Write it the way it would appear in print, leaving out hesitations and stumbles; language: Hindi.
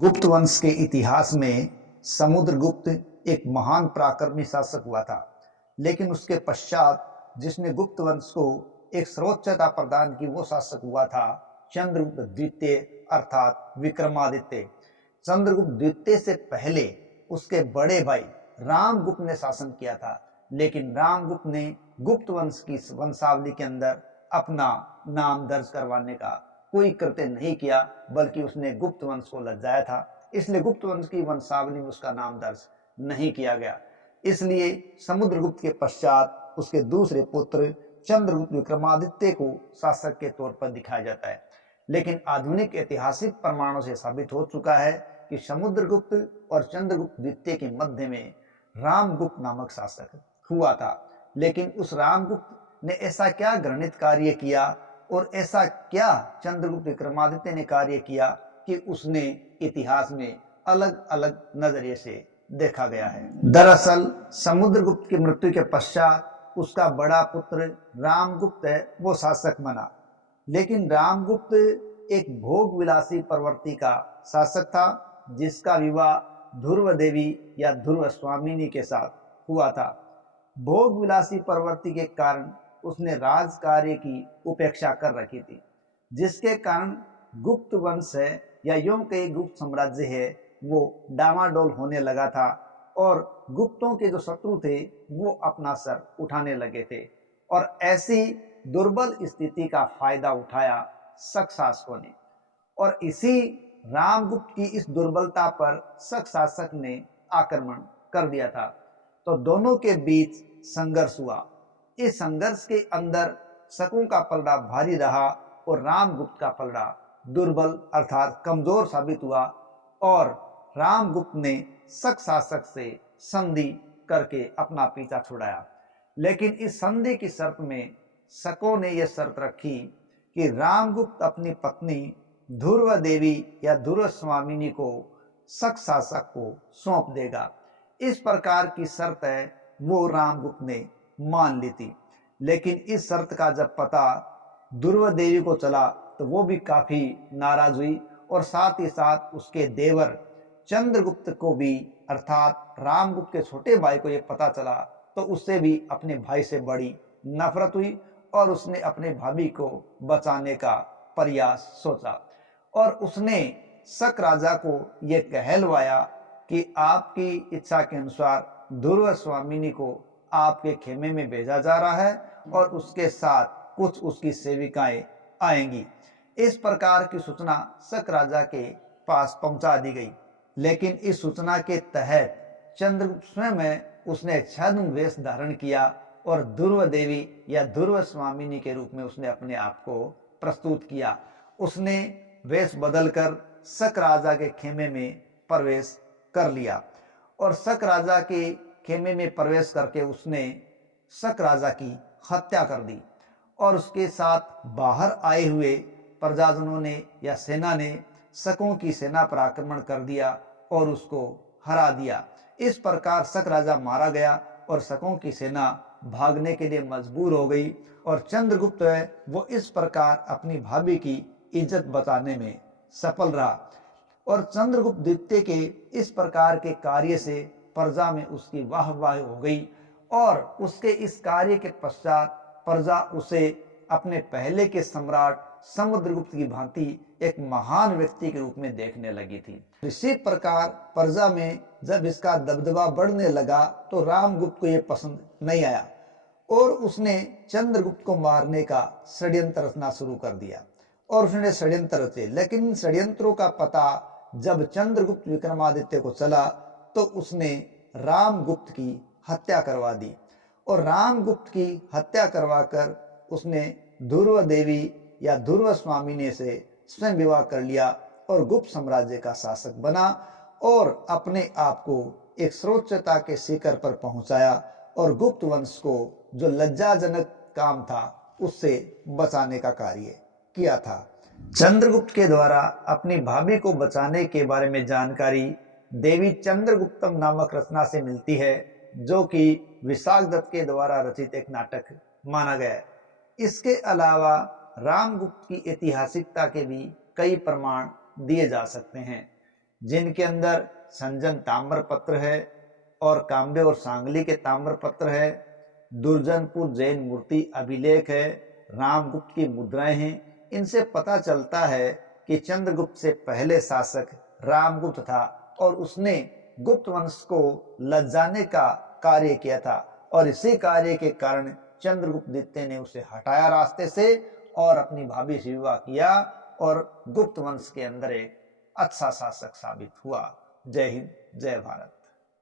गुप्त वंश के इतिहास में समुद्रगुप्त एक महान पराक्रमी शासक हुआ था, लेकिन उसके पश्चात जिसने गुप्त वंश को एक सर्वोच्चता प्रदान की वो शासक हुआ था चंद्रगुप्त द्वितीय अर्थात विक्रमादित्य। चंद्रगुप्त द्वितीय से पहले उसके बड़े भाई रामगुप्त ने शासन किया था, लेकिन रामगुप्त ने गुप्त वंश की वंशावली के अंदर अपना नाम दर्ज करवाने का कोई कृत्य नहीं किया, बल्कि उसने गुप्त वंश को लज्जाया था, इसलिए गुप्त वंश की वंशावली में उसका नाम दर्ज नहीं किया गया। इसलिए समुद्रगुप्त के पश्चात उसके दूसरे पुत्र चंद्रगुप्त विक्रमादित्य को शासक के तौर पर दिखाया जाता है। लेकिन आधुनिक ऐतिहासिक प्रमाणों से साबित हो चुका है कि समुद्रगुप्त और चंद्रगुप्त द्वितीय के मध्य में रामगुप्त नामक शासक हुआ था। लेकिन उस रामगुप्त ने ऐसा क्या घृणित कार्य किया और ऐसा क्या चंद्रगुप्त विक्रमादित्य ने कार्य किया कि उसने इतिहास में अलग अलग नजरिए से देखा गया है। दरअसल समुद्रगुप्त की मृत्यु के पश्चात उसका बड़ा पुत्र रामगुप्त है वो शासक बना, लेकिन रामगुप्त एक भोग विलासी प्रवृत्ति का शासक था, जिसका विवाह ध्रुव देवी या ध्रुव स्वामिनी के साथ हुआ था। भोग विलासी प्रवृत्ति के कारण उसने राज कार्य की उपेक्षा कर रखी थी, जिसके कारण गुप्त वंश है या यूं कहीं गुप्त साम्राज्य है वो डामाडोल होने लगा था और गुप्तों के जो शत्रु थे वो अपना सर उठाने लगे थे। और ऐसी दुर्बल स्थिति का फायदा उठाया शक शासकों ने, और इसी रामगुप्त की इस दुर्बलता पर शक शासक ने आक्रमण कर दिया था। तो दोनों के बीच संघर्ष हुआ। इस संघर्ष के अंदर शकों का पलड़ा भारी रहा और रामगुप्त का पलड़ा दुर्बल अर्थात कमजोर साबित हुआ, और रामगुप्त ने शक शासक से संधि करके अपना पीछा छुड़ाया। लेकिन इस संधि की शर्त में शकों ने यह शर्त रखी कि रामगुप्त अपनी पत्नी ध्रुव देवी या ध्रुव स्वामिनी को शक शासक को सौंप देगा। इस प्रकार की शर्त है वो रामगुप्त ने मान ली थी। लेकिन इस शर्त का जब पता ध्रुव देवी को चला तो वो भी काफी नाराज हुई, और साथ ही साथ उसके देवर चंद्रगुप्त को भी अर्थात रामगुप्त के छोटे भाई को ये पता चला तो उससे भी अपने भाई से बड़ी नफरत हुई और उसने अपने भाभी को बचाने का प्रयास सोचा। और उसने शक राजा को यह कहलवाया कि आपकी इच्छा के अनुसार ध्रुव स्वामिनी को आपके खेमे में भेजा जा रहा है और उसके साथ कुछ उसकी सेविकाएं आएंगी। इस प्रकार की सूचना शक राजा के पास पहुंचा दी गई। लेकिन इस सूचना के तहत चंद्रगुप्त स्वयं उसने छद्म वेश धारण किया और ध्रुव देवी या ध्रुव स्वामिनी के रूप में उसने अपने आप को प्रस्तुत किया। उसने वेश बदलकर शक राजा के खेमे में प्रवेश कर लिया और शक राजा के खेमे में प्रवेश करके उसने शक राजा की हत्या कर दी, और उसके साथ बाहर आए हुए प्रजाजनों ने या सेना ने शकों की सेना पर आक्रमण कर दिया और उसको हरा दिया। इस प्रकार शक राजा मारा गया और शकों की सेना भागने के लिए मजबूर हो गई, और चंद्रगुप्त है वो इस प्रकार अपनी भाभी की इज्जत बचाने में सफल रहा। और चंद्रगुप्त द्वितीय के इस प्रकार के कार्य से प्रजा में उसकी वाहवाही हो गई, और उसके इस कार्य के पश्चात प्रजा उसे अपने पहले के सम्राट समुद्रगुप्त की भांति एक महान व्यक्ति के रूप में देखने लगी थी। इसी प्रकार प्रजा में जब इसका दबदबा बढ़ने लगा तो रामगुप्त को यह पसंद नहीं आया और उसने चंद्रगुप्त को मारने का षड्यंत्र रचना शुरू कर दिया, और उसने षड्यंत्र रचे। लेकिन षड्यंत्रों का पता जब चंद्रगुप्त विक्रमादित्य को चला तो उसने रामगुप्त की हत्या करवा दी, और रामगुप्त की हत्या करवाकर उसने ध्रुव देवी या ध्रुव स्वामिनी से स्वयं विवाह कर लिया और गुप्त साम्राज्य का शासक बना और अपने आप को एक सर्वोच्चता के शिखर पर पहुंचाया, और गुप्त वंश को जो लज्जाजनक काम था उससे बचाने का कार्य किया था। चंद्रगुप्त के द्वारा अपनी भाभी को बचाने के बारे में जानकारी देवी चंद्रगुप्तम नामक रचना से मिलती है, जो कि विशाखदत्त के द्वारा रचित एक नाटक माना गया है। इसके अलावा रामगुप्त की ऐतिहासिकता के भी कई प्रमाण दिए जा सकते हैं। जिनके अंदर संजन ताम्रपत्र है और कांबे और सांगली के ताम्रपत्र है, दुर्जनपुर जैन मूर्ति अभिलेख है, रामगुप्त की मुद्राएं हैं। इनसे पता चलता है कि चंद्रगुप्त से पहले शासक रामगुप्त था और उसने गुप्त वंश को लज्जाने का कार्य किया था और इसी कार्य के कारण चंद्रगुप्त द्वितीय ने उसे हटाया रास्ते से और अपनी भाभी से विवाह किया और गुप्त वंश के अंदर एक अच्छा शासक साबित हुआ। जय हिंद, जय भारत।